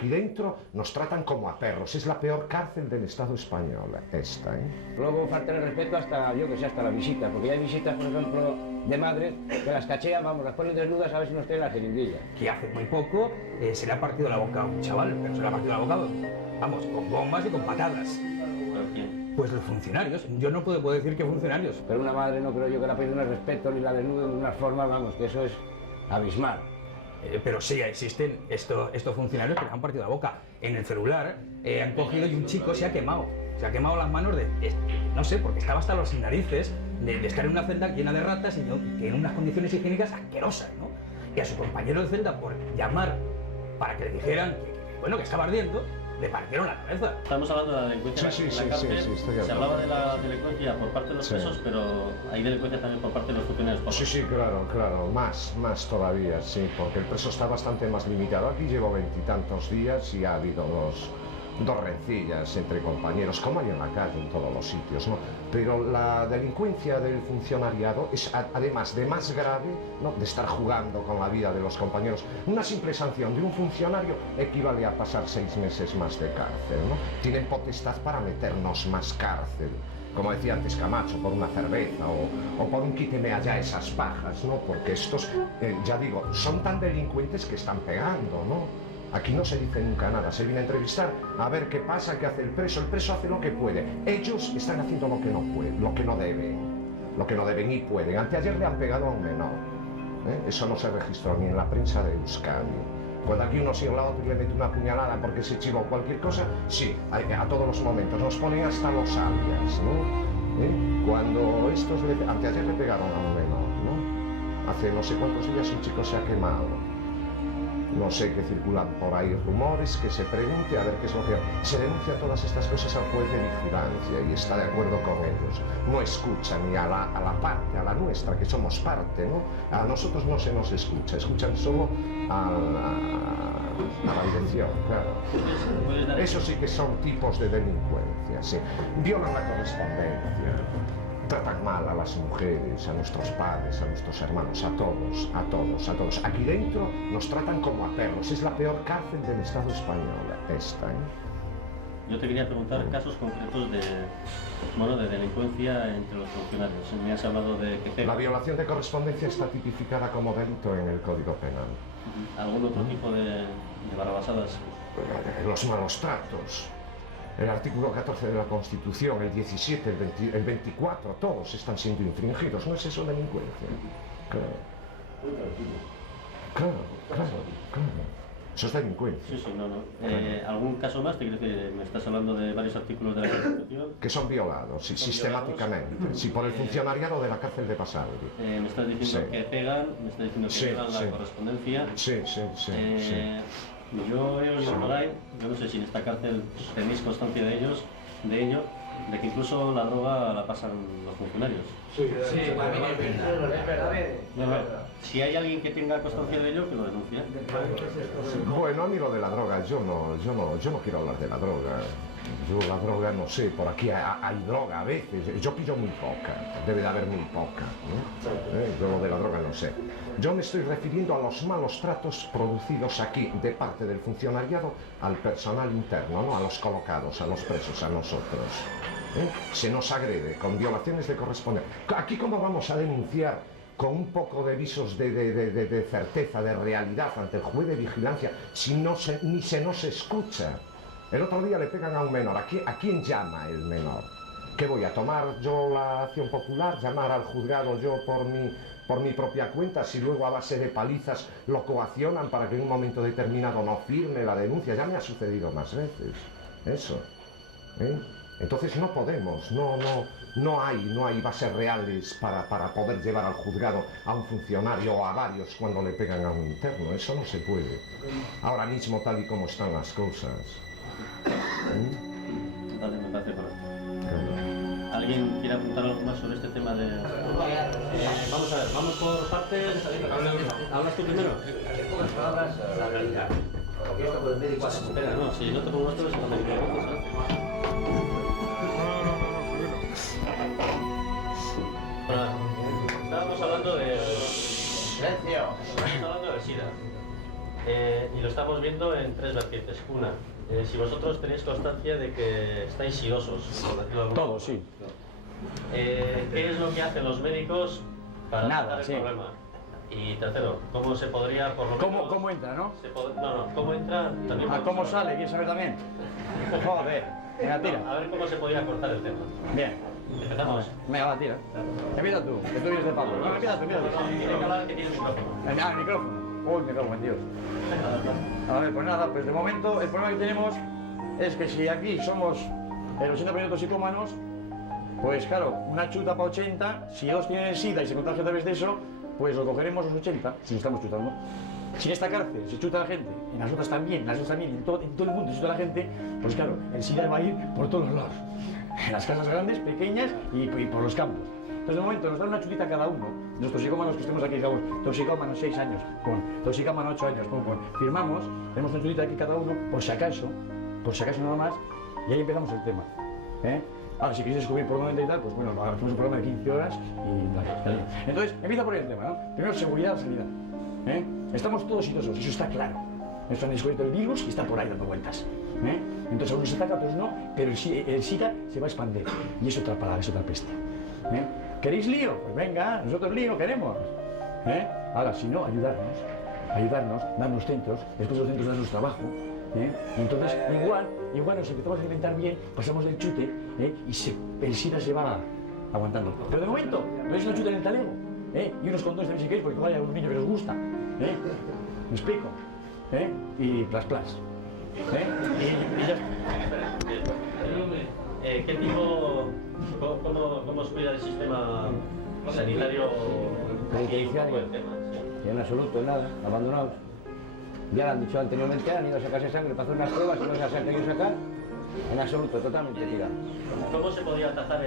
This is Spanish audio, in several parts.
Aquí dentro nos tratan como a perros. Es la peor cárcel del Estado español, esta, ¿eh? Luego falta el respeto hasta, yo que sé, hasta la visita, porque ya hay visitas, por ejemplo, de madres que las cachean, vamos, las ponen desnudas a ver si nos traen la jeringuilla. Que hace muy poco se le ha partido la boca a un chaval, pero se le ha partido la boca, vamos, con bombas y con patadas. ¿Pero quién? Pues los funcionarios. Yo no puedo decir que funcionarios. Pero una madre no creo yo que la pida un respeto ni la desnude de unas formas, vamos, que eso es abismal. Pero sí, existen estos funcionarios que le han partido la boca. En el celular han cogido y un chico se ha quemado. Se ha quemado las manos no sé, porque estaba hasta las narices de estar en una celda llena de ratas y que en unas condiciones higiénicas asquerosas, ¿no? Y a su compañero de celda, por llamar para que le dijeran que estaba ardiendo, le partieron la cabeza. Estamos hablando de la delincuencia en la cárcel. Se hablaba de la delincuencia por parte de los presos, pero hay delincuencia también por parte de los funcionarios. Sí, claro, más todavía, sí, porque el preso está bastante más limitado. Aquí llevo 20 y tantos días y ha habido dos rencillas entre compañeros, como hay en la calle, en todos los sitios, ¿no? Pero la delincuencia del funcionariado es, además de más grave, ¿no?, de estar jugando con la vida de los compañeros. Una simple sanción de un funcionario equivale a pasar 6 meses más de cárcel, ¿no? Tienen potestad para meternos más cárcel, como decía antes Camacho, por una cerveza o por un quíteme allá esas pajas, ¿no? Porque estos, ya digo, son tan delincuentes que están pegando, ¿no? Aquí no se dice nunca nada, se viene a entrevistar a ver qué pasa, qué hace el preso hace lo que puede. Ellos están haciendo lo que no pueden, lo que no deben y pueden. Anteayer le han pegado a un menor, ¿eh? Eso no se registró ni en la prensa de Euskadi. Cuando aquí uno sigue al lado le mete una puñalada porque se chiva o cualquier cosa, sí, a todos los momentos, nos ponen hasta los alias, ¿no? Cuando anteayer le pegaron a un menor, ¿no? Hace no sé cuántos días un chico se ha quemado. No sé, que circulan por ahí rumores, que se pregunte a ver qué es lo que... Se denuncia todas estas cosas al juez de vigilancia y está de acuerdo con ellos. No escucha ni a la parte, a la nuestra, que somos parte, ¿no? A nosotros no se nos escucha, escuchan solo a la dirección, claro. Eso sí que son tipos de delincuencia, sí. Violan la correspondencia. Tratan mal a las mujeres, a nuestros padres, a nuestros hermanos, a todos. Aquí dentro nos tratan como a perros. Es la peor cárcel del Estado español, esta, ¿eh? Yo te quería preguntar casos concretos de delincuencia entre los funcionarios. Me has hablado de que... La violación de correspondencia está tipificada como delito en el Código Penal. ¿Algún otro tipo de barrabasadas? Los malos tratos. El artículo 14 de la Constitución, el 17, el 24, todos están siendo infringidos. ¿No es eso delincuencia? Claro. Eso es delincuencia. Sí, no. ¿Algún caso más? Me estás hablando de varios artículos de la Constitución. Que son violados, sí, sistemáticamente. Sí, por el funcionariado de la cárcel de Basauri. Me estás diciendo que pegan, me estás diciendo que pegan la correspondencia. Sí. Yo veo en online, yo no sé si en esta cárcel tenéis constancia de ello, de que incluso la droga la pasan los funcionarios. Sí, es verdad. Si hay alguien que tenga constancia de ello, que lo denuncie. Bueno, a mí lo de la droga, yo no quiero hablar de la droga. Yo la droga no sé, por aquí hay droga a veces, yo pillo muy poca, debe de haber muy poca, ¿no? Yo lo de la droga no sé. Yo me estoy refiriendo a los malos tratos producidos aquí de parte del funcionariado al personal interno, ¿no? A los colocados, a los presos, a nosotros. Se nos agrede con violaciones de correspondencia. Aquí, ¿cómo vamos a denunciar con un poco de visos de certeza, de realidad ante el juez de vigilancia si ni se nos escucha? El otro día le pegan a un menor. ¿A quién llama el menor? ¿Qué voy a tomar yo la acción popular? ¿Llamar al juzgado yo por mi propia cuenta? Si luego a base de palizas lo coaccionan para que en un momento determinado no firme la denuncia. Ya me ha sucedido más veces eso, ¿eh? Entonces no podemos, no hay bases reales para poder llevar al juzgado a un funcionario o a varios cuando le pegan a un interno. Eso no se puede. Ahora mismo, tal y como están las cosas. Vale, me parece correcto. ¿Alguien quiere apuntar algo más sobre este tema de...? Vamos a ver, vamos por partes. ¿Hablas tú primero? La realidad. Porque esto con el médico... Espera, no, si no te pongo esto, es con el médico. Estábamos hablando de... ¡Silencio! Estábamos hablando del SIDA. Y lo estamos viendo en tres vertientes. Una, si vosotros tenéis constancia de que estáis sidosos, por decirlo de alguna Todos, sí. ¿qué es lo que hacen los médicos para Nada, tratar el sí. problema? Y tercero, ¿cómo se podría por lo menos... ¿Cómo entra, no? No, ¿cómo entra? También ¿A cómo sale? ¿Quieres saber también? Joder, venga, tira. A ver cómo se podría cortar el tema. Bien. Empezamos. Venga, va, tira. Empieza tú, que tú vienes de Pablo. No, empieza tú. Tiene que hablar que tiene el micrófono. El micrófono. Uy, me cago en Dios. A ver, pues nada, pues de momento el problema que tenemos es que si aquí somos el 80% de toxicómanos, pues claro, una chuta para 80, si dos tienen SIDA y se contagia a través de eso, pues lo cogeremos los 80, si estamos chutando. Si en esta cárcel se chuta la gente, en las otras también, en todo el mundo se chuta la gente, pues claro, el SIDA va a ir por todos los lados. En las casas grandes, pequeñas y por los campos. Entonces de momento nos dan una chutita cada uno, los toxicómanos que estemos aquí, digamos, toxicómanos 6 años, con toxicómano 8 años, firmamos, tenemos una chutita aquí cada uno, por si acaso nada más, y ahí empezamos el tema. Ahora, si queréis descubrir por dónde y tal, pues bueno, hacemos un programa de 15 horas y vale. Entonces, empieza por el tema, ¿no? Primero, seguridad, sanidad. Estamos todos idosos, eso está claro. Nos han descubierto el virus y está por ahí dando vueltas. Entonces, a unos se ataca, a otros no, pero el SIDA se va a expandir. Y es otra palabra, es otra peste. ¿Queréis lío? Pues venga, nosotros lío queremos. Ahora, si no, ayudarnos, darnos centros, después de los centros darnos trabajo. Entonces, igual nos empezamos a alimentar bien, pasamos del chute y el SIDA se va aguantando. Pero de momento, no es una chute en el talego. Y unos condones también si queréis, porque vaya un niño que os gusta. ¿Me explico? Y plas. Y ya está. ¿Qué tipo, cómo os cuida el sistema sanitario penitenciario? el tema? Sí. En absoluto, nada, abandonados. Ya lo han dicho anteriormente, han ido a sacarse sangre para hacer unas pruebas y no se las han querido sacar. En absoluto, totalmente tirado. ¿Cómo se podía atajar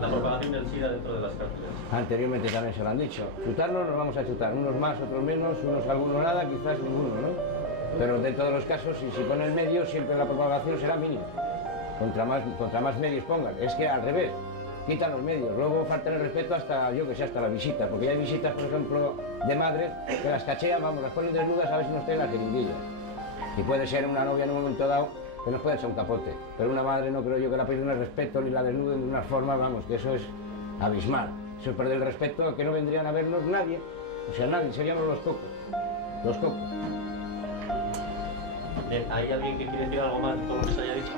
la propagación del SIDA dentro de las cárceles? Anteriormente también se lo han dicho. Chutarnos nos vamos a chutar, unos más, otros menos, unos algunos nada, quizás ninguno, ¿no? Pero dentro de los casos, si se pone el medio, siempre la propagación será mínima. Contra más medios pongan. Es que al revés, quitan los medios. Luego falta el respeto hasta, yo que sé, hasta la visita. Porque hay visitas, por ejemplo, de madres que las cachean, vamos, las ponen desnudas a ver si nos traen las jeringuillas. Y puede ser una novia en un momento dado que nos puede echar un capote. Pero una madre no creo yo que la pierda el respeto ni la desnuden de una forma, vamos, que eso es abismal. Eso es perder el respeto a que no vendrían a vernos nadie. O sea, nadie, seríamos los cocos. Los cocos. Bien, ¿hay alguien que quiere decir algo más de todo lo que se haya dicho?